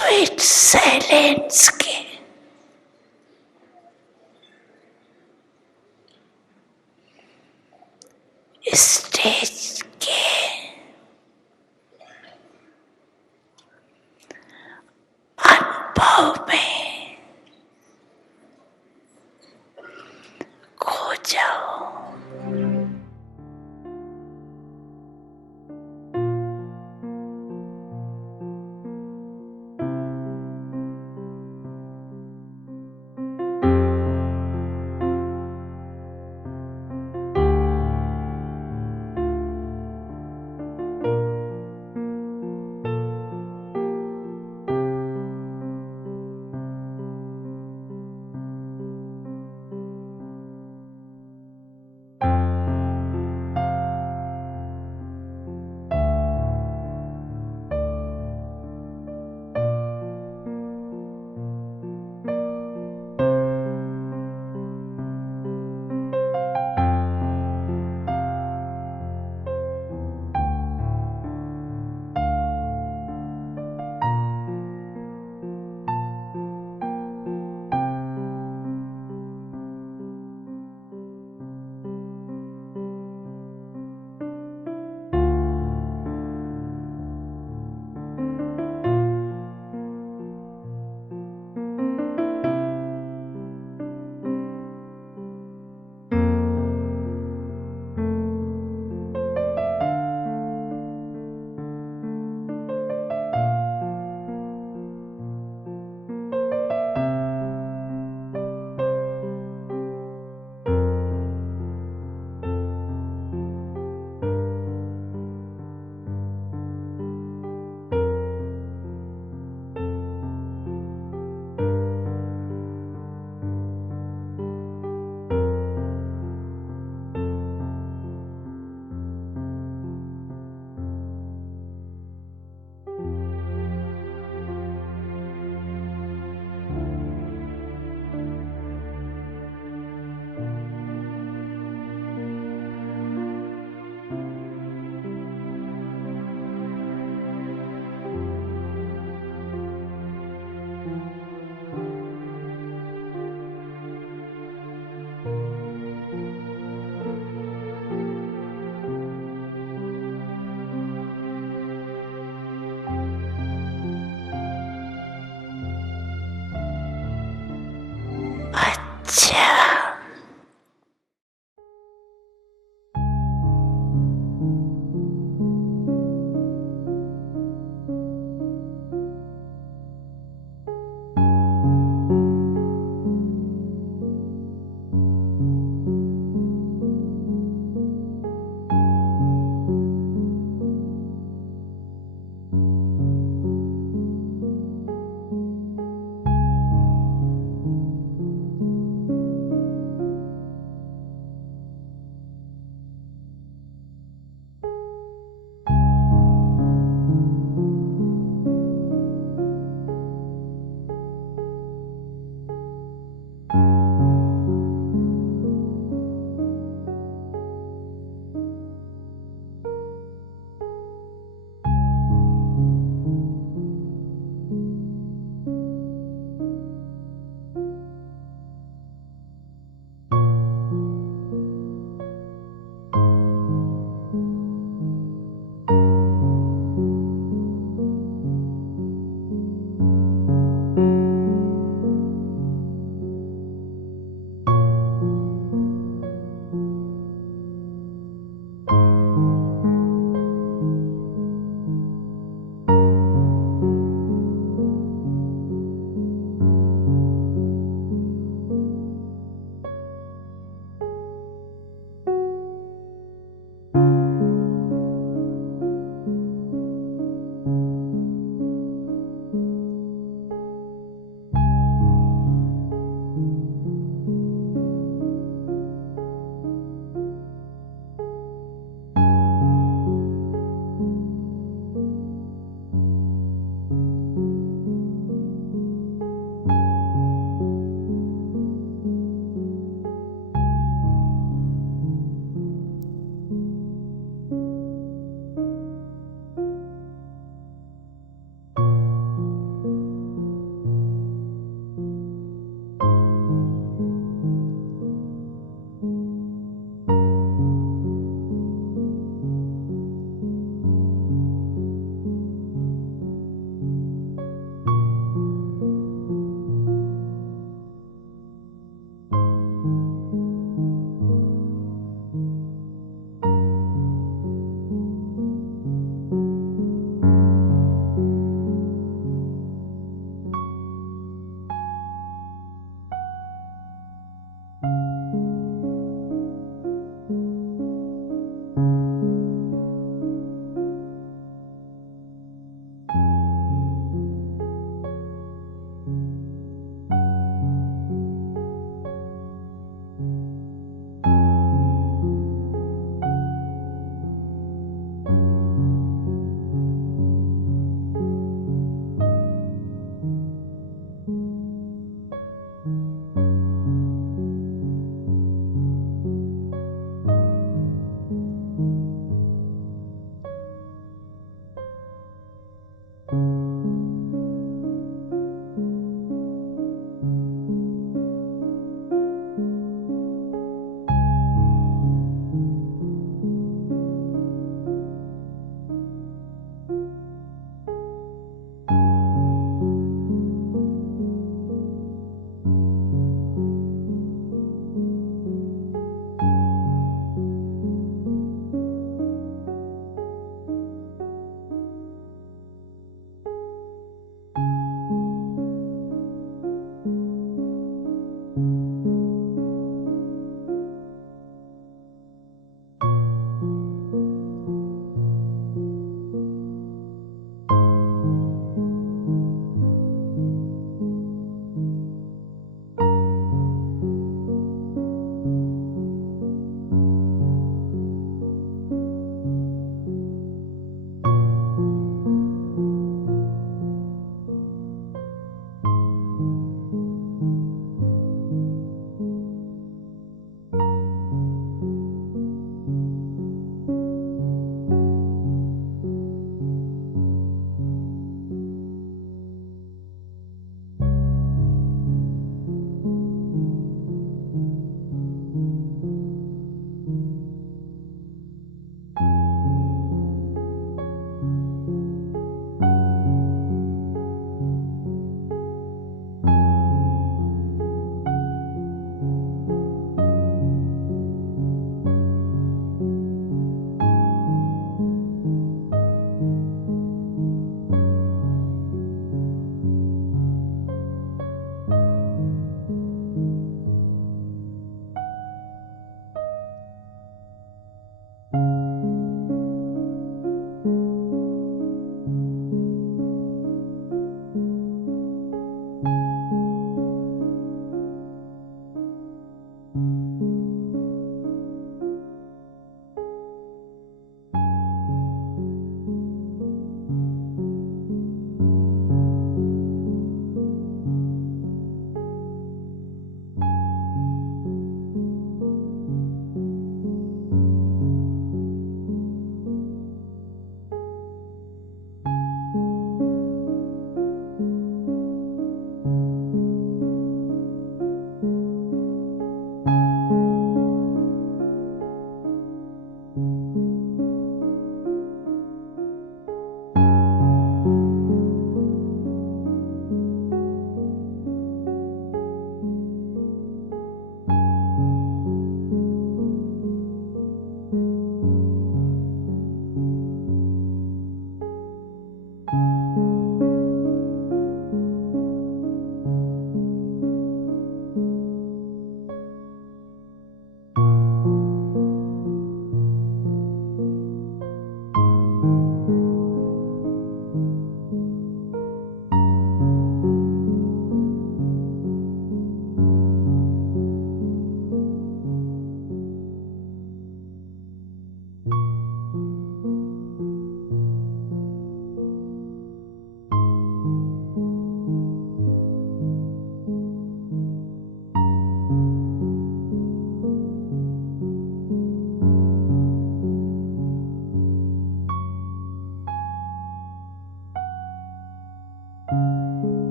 sweet Zelensky. Здравствуйте!